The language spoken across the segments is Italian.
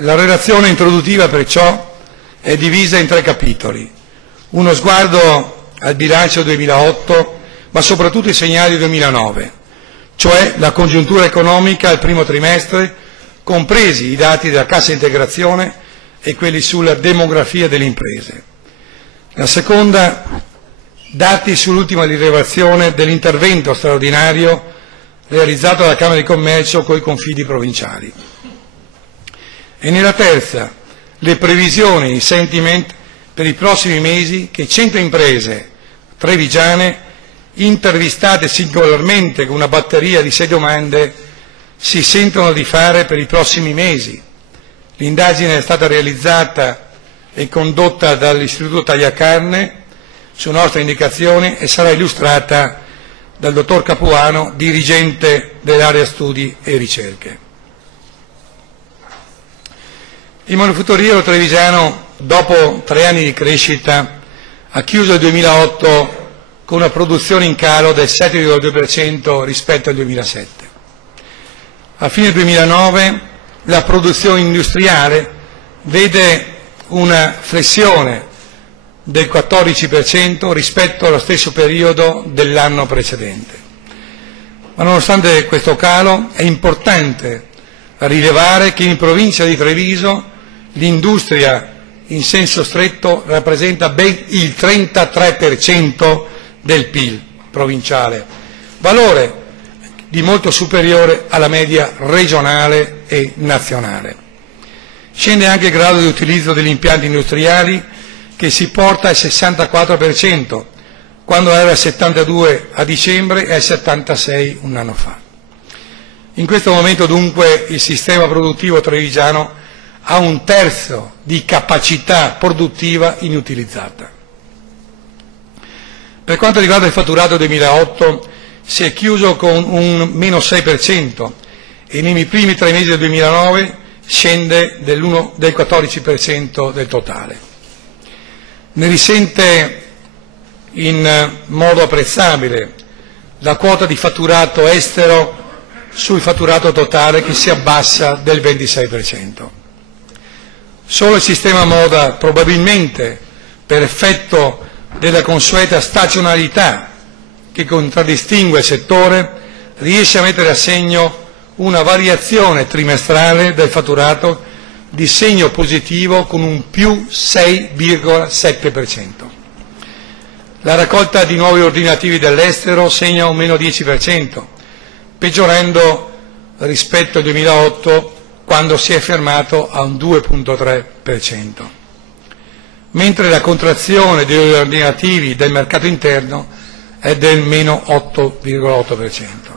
La relazione introduttiva perciò è divisa in 3 capitoli. Uno sguardo al bilancio 2008, ma soprattutto i segnali 2009, cioè la congiuntura economica al primo trimestre, compresi i dati della cassa integrazione e quelli sulla demografia delle imprese. La seconda, dati sull'ultima rilevazione dell'intervento straordinario realizzato dalla Camera di Commercio con i confidi provinciali. E nella terza, le previsioni, i sentiment per i prossimi mesi che 100 imprese trevigiane, intervistate singolarmente con una batteria di 6 domande, si sentono di fare per i prossimi mesi. L'indagine è stata realizzata e condotta dall'Istituto Tagliacarne su nostra indicazione e sarà illustrata dal dottor Capuano, dirigente dell'area studi e ricerche. Il manifatturiero trevigiano, dopo 3 anni di crescita, ha chiuso il 2008 con una produzione in calo del 7,2% rispetto al 2007. A fine 2009 la produzione industriale vede una flessione del 14% rispetto allo stesso periodo dell'anno precedente. Ma nonostante questo calo è importante rilevare che in provincia di Treviso l'industria in senso stretto rappresenta ben il 33% del PIL provinciale, valore di molto superiore alla media regionale e nazionale. Scende anche il grado di utilizzo degli impianti industriali, che si porta al 64%, quando era al 72% a dicembre e al 76% un anno fa. In questo momento dunque il sistema produttivo trevigiano ha 1/3 di capacità produttiva inutilizzata. Per quanto riguarda il fatturato 2008 si è chiuso con un meno 6% e nei primi 3 mesi del 2009 scende del 14% del totale. Ne risente in modo apprezzabile la quota di fatturato estero sul fatturato totale, che si abbassa del 26%. Solo il sistema moda, probabilmente per effetto della consueta stagionalità che contraddistingue il settore, riesce a mettere a segno una variazione trimestrale del fatturato di segno positivo con un più 6,7%. La raccolta di nuovi ordinativi dall'estero segna un meno 10%, peggiorando rispetto al 2008, quando si è fermato a un 2,3%, mentre la contrazione degli ordinativi del mercato interno è del meno 8,8%.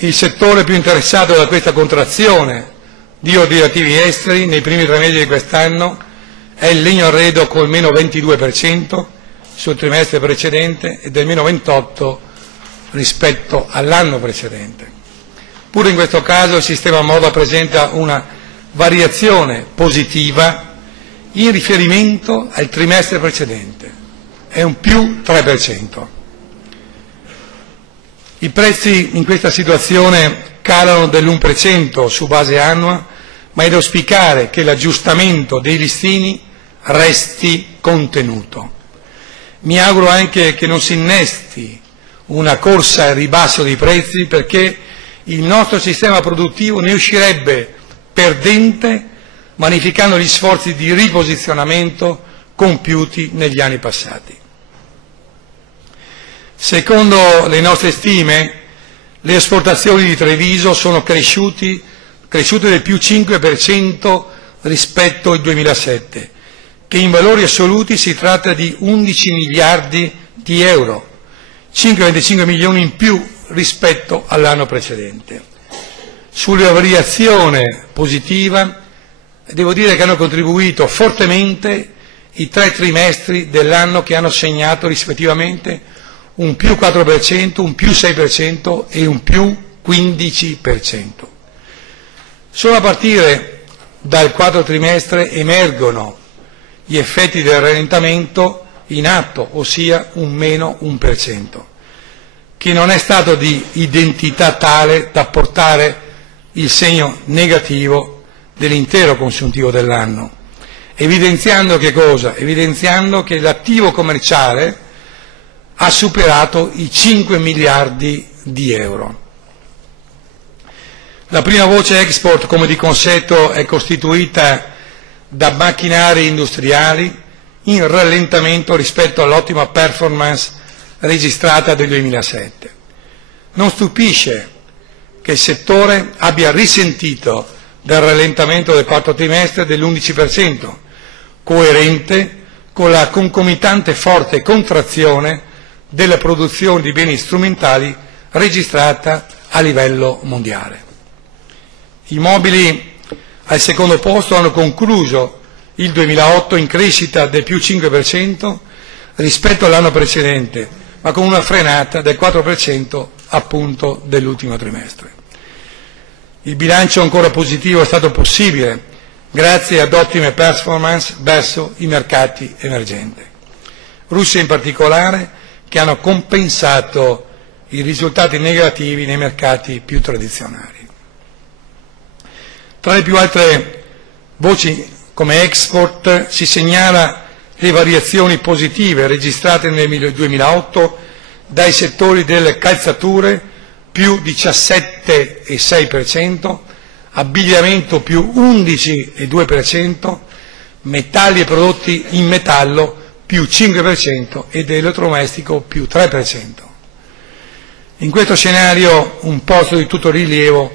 Il settore più interessato da questa contrazione di ordinativi esteri nei primi 3 mesi di quest'anno è il legno arredo col meno 22% sul trimestre precedente e del meno 28% rispetto all'anno precedente. Pure in questo caso il sistema moda presenta una variazione positiva in riferimento al trimestre precedente, è un più 3%. I prezzi in questa situazione calano dell'1% su base annua, ma è da auspicare che l'aggiustamento dei listini resti contenuto. Mi auguro anche che non si innesti una corsa al ribasso dei prezzi, perché il nostro sistema produttivo ne uscirebbe perdente, vanificando gli sforzi di riposizionamento compiuti negli anni passati. Secondo le nostre stime, le esportazioni di Treviso sono cresciute del più 5% rispetto al 2007, che in valori assoluti si tratta di 11 miliardi di euro, 5,25 milioni in più rispetto all'anno precedente. Sulla variazione positiva devo dire che hanno contribuito fortemente i 3 trimestri dell'anno, che hanno segnato rispettivamente un più 4%, un più 6% e un più 15%. Solo a partire dal 4º trimestre emergono gli effetti del rallentamento in atto, ossia un meno 1%, che non è stato di identità tale da portare il segno negativo dell'intero consuntivo dell'anno, evidenziando che cosa? Evidenziando che l'attivo commerciale ha superato i 5 miliardi di euro. La prima voce export, come di consueto, è costituita da macchinari industriali in rallentamento rispetto all'ottima performance registrata del 2007. Non stupisce che il settore abbia risentito del rallentamento del quarto trimestre dell'11%, coerente con la concomitante forte contrazione della produzione di beni strumentali registrata a livello mondiale. I mobili al secondo posto hanno concluso il 2008 in crescita del più 5% rispetto all'anno precedente, ma con una frenata del 4% appunto dell'ultimo trimestre. Il bilancio ancora positivo è stato possibile grazie ad ottime performance verso i mercati emergenti. Russia in particolare, che hanno compensato i risultati negativi nei mercati più tradizionali. Tra le più altre voci come export si segnala le variazioni positive registrate nel 2008 dai settori delle calzature più 17,6%, abbigliamento più 11,2%, metalli e prodotti in metallo più 5% ed elettrodomestico più 3%. In questo scenario un posto di tutto rilievo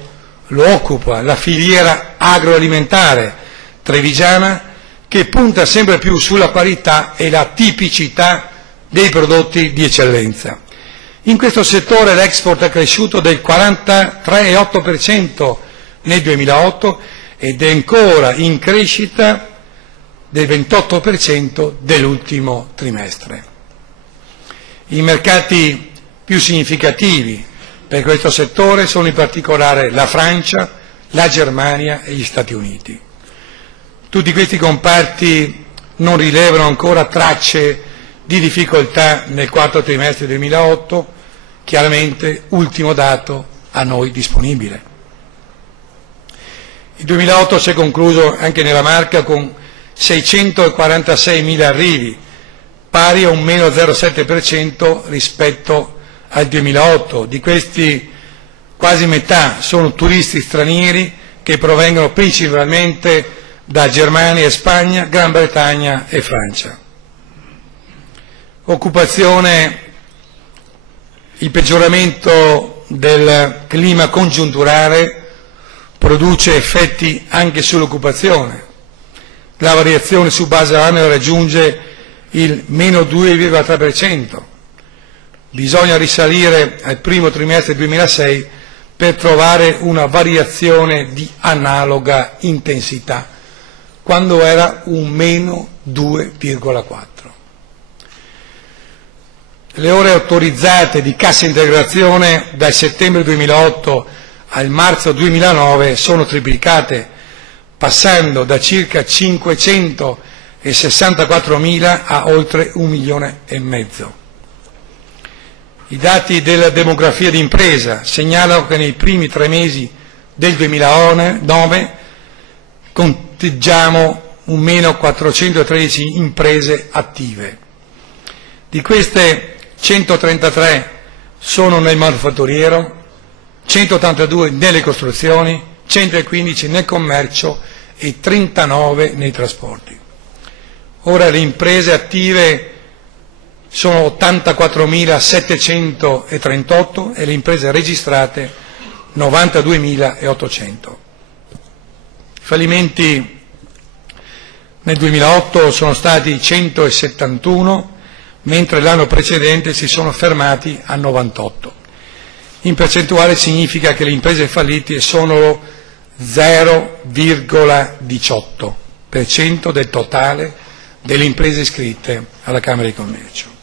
lo occupa la filiera agroalimentare trevigiana, che punta sempre più sulla qualità e la tipicità dei prodotti di eccellenza. In questo settore l'export è cresciuto del 43,8% nel 2008 ed è ancora in crescita del 28% dell'ultimo trimestre. I mercati più significativi per questo settore sono in particolare la Francia, la Germania e gli Stati Uniti. Tutti questi comparti non rilevano ancora tracce di difficoltà nel quarto trimestre 2008, chiaramente ultimo dato a noi disponibile. Il 2008 si è concluso anche nella Marca con 646.000 arrivi, pari a un meno 0,7% rispetto al 2008. Di questi quasi metà sono turisti stranieri che provengono principalmente da Germania e Spagna, Gran Bretagna e Francia. Occupazione, il peggioramento del clima congiunturale produce effetti anche sull'occupazione. La variazione su base annua raggiunge il meno 2,3%. Bisogna risalire al primo trimestre 2006 per trovare una variazione di analoga intensità, quando era un meno 2,4. Le ore autorizzate di cassa integrazione dal settembre 2008 al marzo 2009 sono triplicate, passando da circa 564.000 a oltre 1,5 milioni. I dati della demografia d'impresa segnalano che nei primi 3 mesi del 2009 conteggiamo un meno 413 imprese attive. Di queste 133 sono nel manufatturiero, 182 nelle costruzioni, 115 nel commercio e 39 nei trasporti. Ora le imprese attive sono 84.738 e le imprese registrate 92.800. Fallimenti nel 2008 sono stati 171, mentre l'anno precedente si sono fermati a 98. In percentuale significa che le imprese fallite sono 0,18% del totale delle imprese iscritte alla Camera di Commercio.